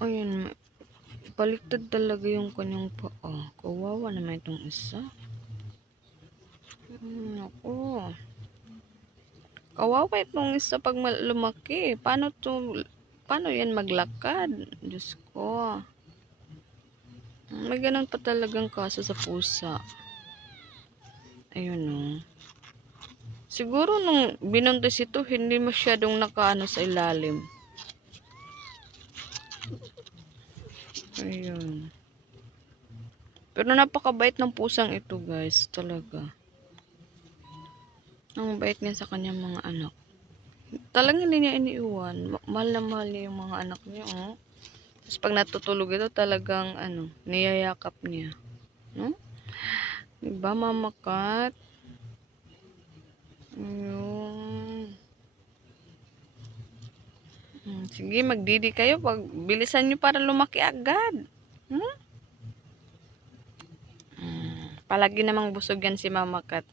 Ayun, baliktad talaga yung kanyang paa. Kawawa naman itong isa. Naku. Kawawa itong isa pag lumaki. Paano yan maglakad? Diyos ko. May ganun pa talagang kaso sa pusa. Ayun o. Siguro nung binuntis ito, hindi masyadong nakaano sa ilalim. Ayun. Pero napakabait ng pusang ito, guys. Talaga. Ang bait niya sa kanyang mga anak. Talagang hindi niya iniiwan. Mahal na mahal niya yung mga anak niya, oh. Tapos pag natutulog ito, talagang, niyayakap niya. No? Diba, Mama Cat? Ayun. Sige, magdidi kayo. Bilisan nyo para lumaki agad. Palagi namang busog yan si Mama Cat.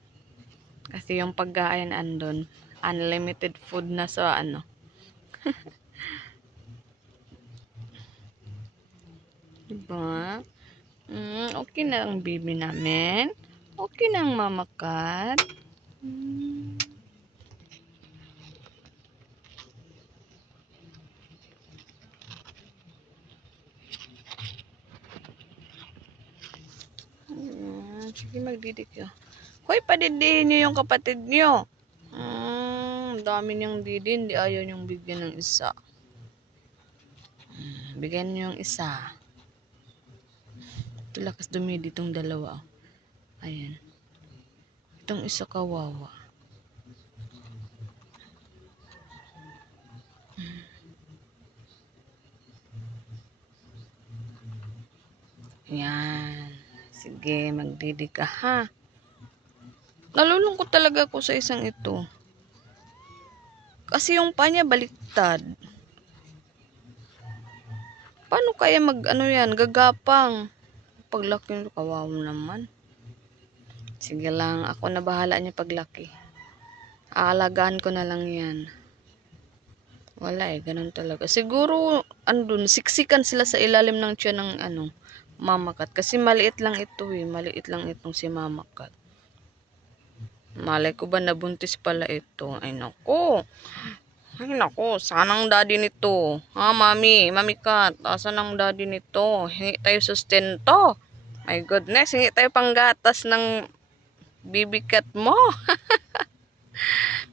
Kasi yung pagkain andon, unlimited food na sa Diba? Okay na ang baby namin. Okay na ang Mama Cat. Sige, magdidik ka. Hoy, padidihin nyo yung kapatid nyo. Dami niyang didi, hindi ayaw niyong bigyan ng isa. Bigyan niyo yung isa. Ito lakas dumidi itong dalawa. Ayan. Itong isa kawawa. Ayan. Sige, magdidi ka ha. Nalulungkot talaga ako sa isang ito. Kasi yung paa niya baliktad. Paano kaya yan, gagapang? Paglaki nito, kawawa naman. Sige lang, ako na bahala niya paglaki. Aalagaan ko na lang yan. Wala ganun talaga. Siguro, siksikan sila sa ilalim ng tiyan ng Mama Cat. Kasi maliit lang ito maliit lang itong si Mama Cat. Malay ko ba nabuntis pala ito? Ay nako. Ay nako, sanang daddy nito. Ha, Mami Cat, asan ang daddy nito? Hingi tayo sustento. My goodness, hingi tayo panggatas ng baby cat mo.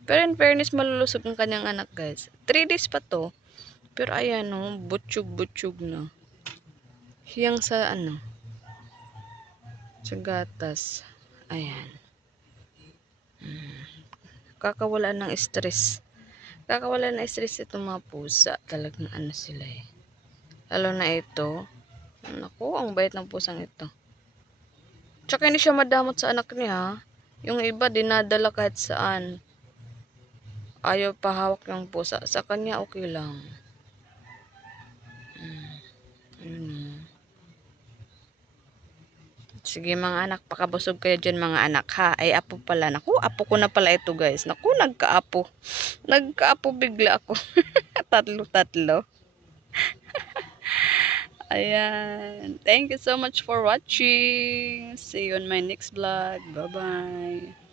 Pero in fairness, malulusog ang kanyang anak, guys. 3 days pa to. Pero ayan, butsyog-butsyog na. Hiyang sa sa gatas. Ayan. Kakawalan ng stress. Kakawalan ng stress itong mga pusa. Talagang sila eh. Lalo na ito. Naku, ang bait ng pusang ito. Tsaka hindi siya madamot sa anak niya. Yung iba, dinadala kahit saan. Ayaw pahawak yung pusa. Sa kanya, okay lang. Sige mga anak, pakabusog kayo dyan mga anak ha. Ay apo pala. Naku, apo ko na pala ito guys. Naku, nagkaapo. Nagkaapo bigla ako. Tatlo-tatlo. Ayan. Thank you so much for watching. See you on my next vlog. Bye-bye.